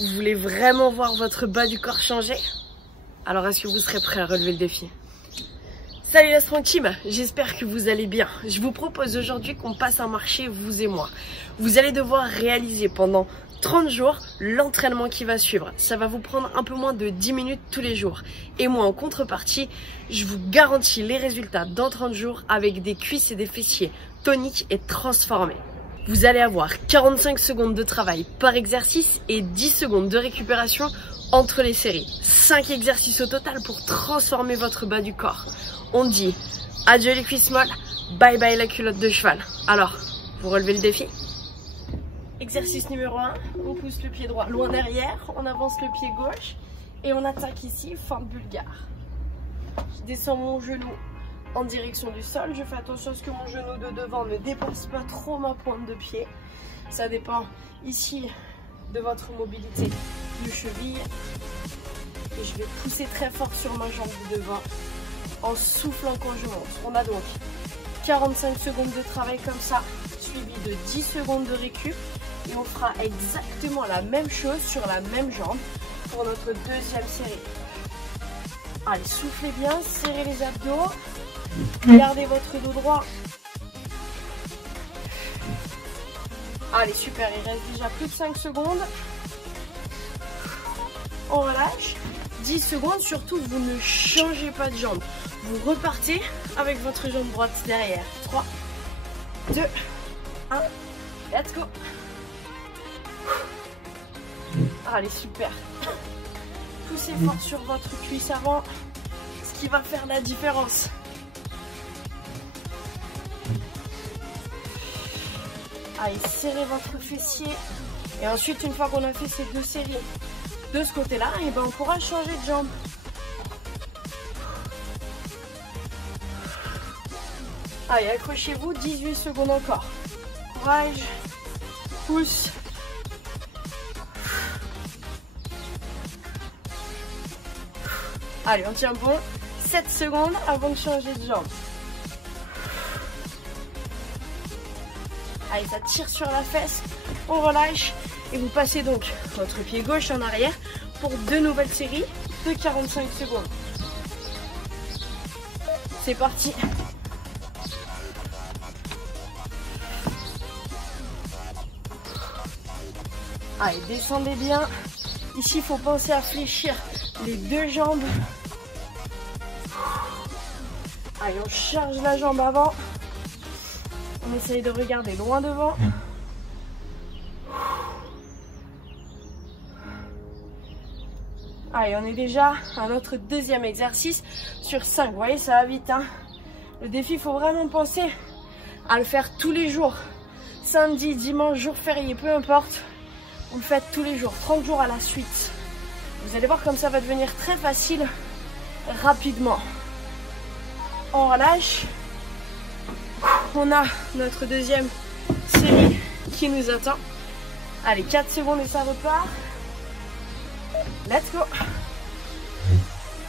Vous voulez vraiment voir votre bas du corps changer? Alors est-ce que vous serez prêt à relever le défi? Salut la Strong Team, j'espère que vous allez bien. Je vous propose aujourd'hui qu'on passe un marché, vous et moi. Vous allez devoir réaliser pendant 30 jours l'entraînement qui va suivre. Ça va vous prendre un peu moins de 10 minutes tous les jours. Et moi en contrepartie, je vous garantis les résultats dans 30 jours avec des cuisses et des fessiers toniques et transformés. Vous allez avoir 45 secondes de travail par exercice et 10 secondes de récupération entre les séries. 5 exercices au total pour transformer votre bas du corps. On dit adieu les cuisses molles, bye bye la culotte de cheval. Alors, vous relevez le défi? Exercice numéro 1, on pousse le pied droit loin derrière, on avance le pied gauche et on attaque ici, forme bulgare. Je descends mon genou en direction du sol, je fais attention à ce que mon genou de devant ne dépasse pas trop ma pointe de pied. Ça dépend ici de votre mobilité de cheville. Et je vais pousser très fort sur ma jambe de devant en soufflant quand je monte. On a donc 45 secondes de travail comme ça, suivi de 10 secondes de récup. Et on fera exactement la même chose sur la même jambe pour notre deuxième série. Allez, soufflez bien, serrez les abdos. Gardez votre dos droit. Allez, super, il reste déjà plus de 5 secondes. On relâche. 10 secondes, surtout vous ne changez pas de jambe. Vous repartez avec votre jambe droite derrière. 3, 2, 1, let's go. Allez, super. Poussez fort sur votre cuisse avant, ce qui va faire la différence. Allez, serrez votre fessier. Et ensuite, une fois qu'on a fait ces deux séries de ce côté-là, et ben on pourra changer de jambe. Allez, accrochez-vous, 18 secondes encore. Courage, pousse. Allez, on tient bon. 7 secondes avant de changer de jambe. Allez, ça tire sur la fesse, on relâche et vous passez donc votre pied gauche en arrière pour 2 nouvelles séries de 45 secondes. C'est parti. Allez, descendez bien. Ici, il faut penser à fléchir les 2 jambes. Allez, on charge la jambe avant. On essaye de regarder loin devant. Allez, on est déjà à notre deuxième exercice sur 5. Vous voyez, ça va vite, hein. Le défi, il faut vraiment penser à le faire tous les jours. Samedi, dimanche, jour férié, peu importe. Vous le faites tous les jours, 30 jours à la suite. Vous allez voir comme ça va devenir très facile rapidement. On relâche. On a notre deuxième série qui nous attend. Allez, 4 secondes et ça repart. Let's go.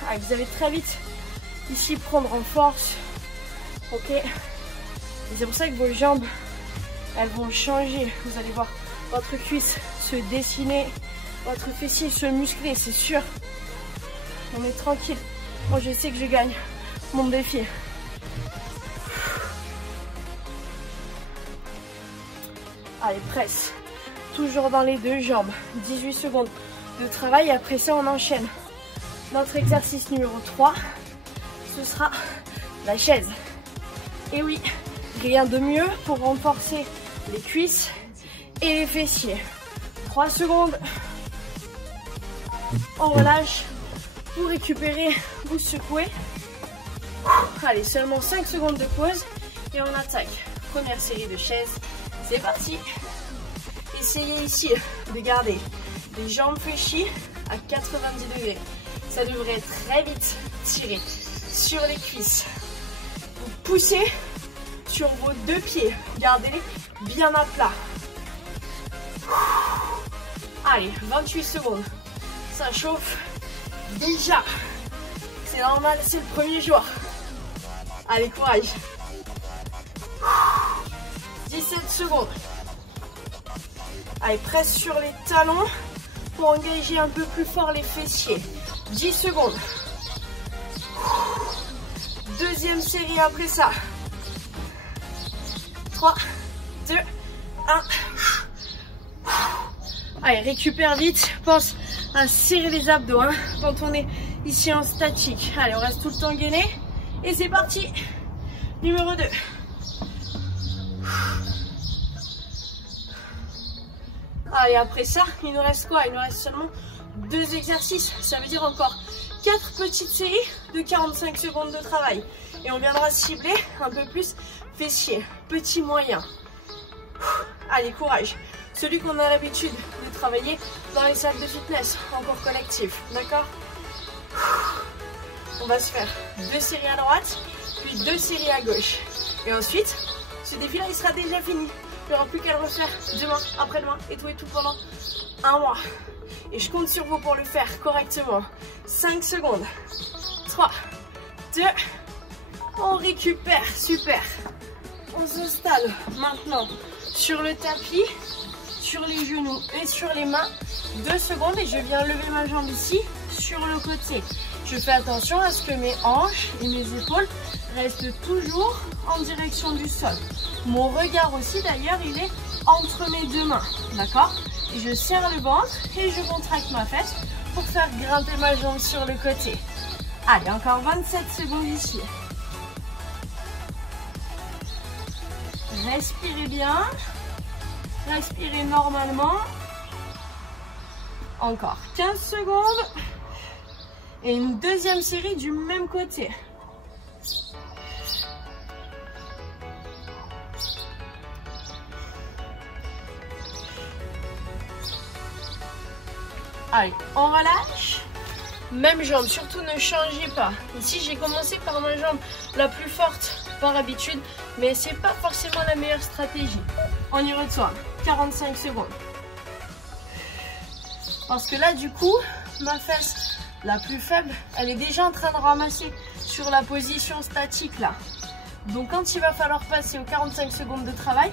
Allez, vous allez très vite ici prendre en force. Ok. Et c'est pour ça que vos jambes, elles vont changer. Vous allez voir votre cuisse se dessiner, votre fessier se muscler, c'est sûr. On est tranquille. Moi, je sais que je gagne mon défi. Allez, presse. Toujours dans les 2 jambes. 18 secondes de travail. Après ça, on enchaîne. Notre exercice numéro 3, ce sera la chaise. Et oui, rien de mieux pour renforcer les cuisses et les fessiers. 3 secondes. On relâche. Vous récupérez, vous secouez. Allez, seulement 5 secondes de pause et on attaque. Première série de chaises. C'est parti. Essayez ici de garder les jambes fléchies à 90 degrés. Ça devrait très vite tirer sur les cuisses. Vous poussez sur vos 2 pieds. Gardez-les bien à plat. Allez, 28 secondes. Ça chauffe déjà. C'est normal, c'est le premier jour. Allez, courage. 17 secondes. Allez, presse sur les talons. pour engager un peu plus fort les fessiers. 10 secondes. Deuxième série après ça. 3, 2, 1. Allez, récupère vite. Pense à serrer les abdos hein, quand on est ici en statique. Allez, on reste tout le temps gainé. Et c'est parti. Numéro 2. Allez, après ça, il nous reste quoi? Il nous reste seulement 2 exercices. Ça veut dire encore 4 petites séries de 45 secondes de travail. Et on viendra cibler un peu plus fessiers, petits moyens. Allez, courage. Celui qu'on a l'habitude de travailler dans les salles de fitness, en cours collectif. D'accord? On va se faire 2 séries à droite, puis 2 séries à gauche. Et ensuite, ce défi-là, il sera déjà fini. Il n'y aura plus qu'à le refaire demain, après-demain et tout pendant un mois. Et je compte sur vous pour le faire correctement. 5 secondes. 3, 2, on récupère. Super. On s'installe maintenant sur le tapis, sur les genoux et sur les mains. 2 secondes et je viens lever ma jambe ici sur le côté. Je fais attention à ce que mes hanches et mes épaules restent toujours en direction du sol. Mon regard aussi d'ailleurs, il est entre mes 2 mains. D'accord? Et je serre le ventre et je contracte ma fesse pour faire grimper ma jambe sur le côté. Allez, encore 27 secondes ici. Respirez bien. Respirez normalement. Encore 15 secondes. Et une deuxième série du même côté. Allez, on relâche. Même jambe, surtout ne changez pas. Ici, j'ai commencé par ma jambe la plus forte par habitude, mais c'est pas forcément la meilleure stratégie. On y retourne. 45 secondes. Parce que là, du coup, ma fesse la plus faible, elle est déjà en train de ramasser sur la position statique là. Donc quand il va falloir passer aux 45 secondes de travail,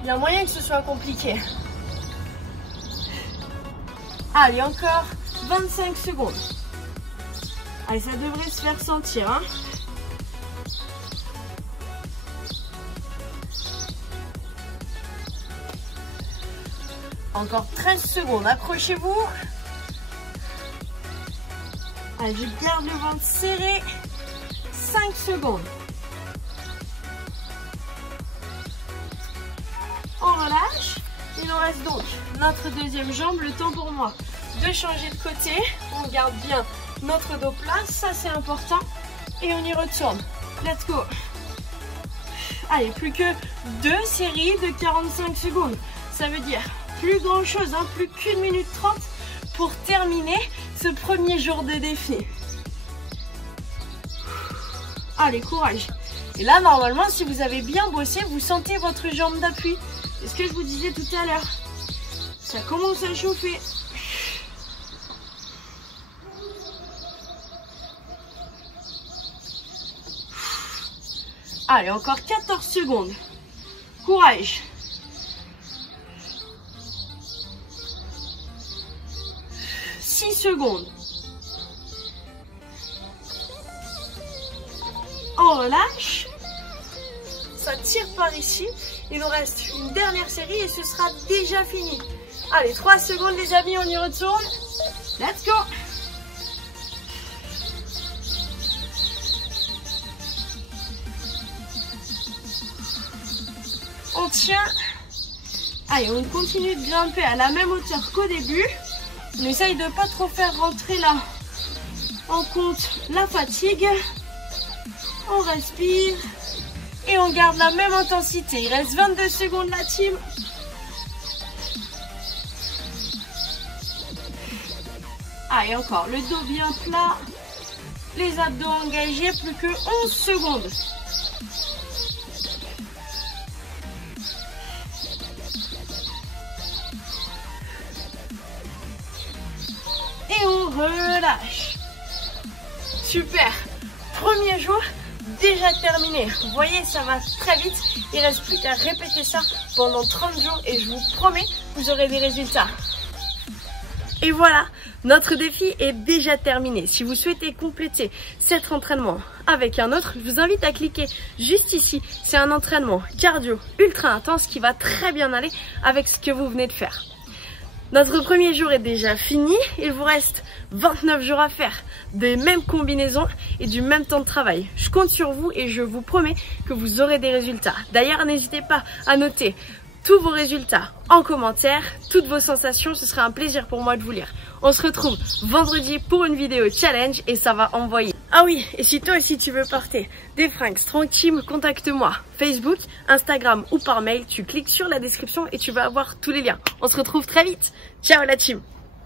il y a moyen que ce soit compliqué. Allez, encore 25 secondes. Allez, ça devrait se faire sentir, hein. Encore 13 secondes, accrochez-vous. Allez, je garde le ventre serré. 5 secondes. On relâche. Il nous reste donc notre deuxième jambe. Le temps pour moi de changer de côté. On garde bien notre dos plat. Ça, c'est important. Et on y retourne. Let's go. Allez, plus que 2 séries de 45 secondes. Ça veut dire plus grand chose, hein, plus qu'1 minute 30 pour terminer ce premier jour de défi. Allez, courage. Et là, normalement, si vous avez bien bossé, vous sentez votre jambe d'appui. C'est ce que je vous disais tout à l'heure. Ça commence à chauffer. Allez, encore 14 secondes. Courage. Secondes. On relâche. Ça tire par ici. Il nous reste une dernière série et ce sera déjà fini. Allez, 3 secondes les amis, on y retourne. Let's go. On tient. Allez, on continue de grimper à la même hauteur qu'au début. On essaye de ne pas trop faire rentrer là en compte la fatigue. On respire et on garde la même intensité. Il reste 22 secondes la team. Allez, encore le dos bien plat, les abdos engagés, plus que 11 secondes. Et on relâche. Super. Premier jour déjà terminé. Vous voyez, ça va très vite. Il ne reste plus qu'à répéter ça pendant 30 jours et je vous promets, vous aurez des résultats. Et voilà, notre défi est déjà terminé. Si vous souhaitez compléter cet entraînement avec un autre, je vous invite à cliquer juste ici. C'est un entraînement cardio ultra intense qui va très bien aller avec ce que vous venez de faire. Notre premier jour est déjà fini. Il vous reste 29 jours à faire des mêmes combinaisons et du même temps de travail. Je compte sur vous et je vous promets que vous aurez des résultats. D'ailleurs, n'hésitez pas à noter tous vos résultats en commentaire, toutes vos sensations, ce sera un plaisir pour moi de vous lire. On se retrouve vendredi pour une vidéo challenge et ça va envoyer. Ah oui, et si toi aussi tu veux porter des fringues Strong Team, contacte-moi Facebook, Instagram ou par mail, tu cliques sur la description et tu vas avoir tous les liens. On se retrouve très vite. Ciao la team!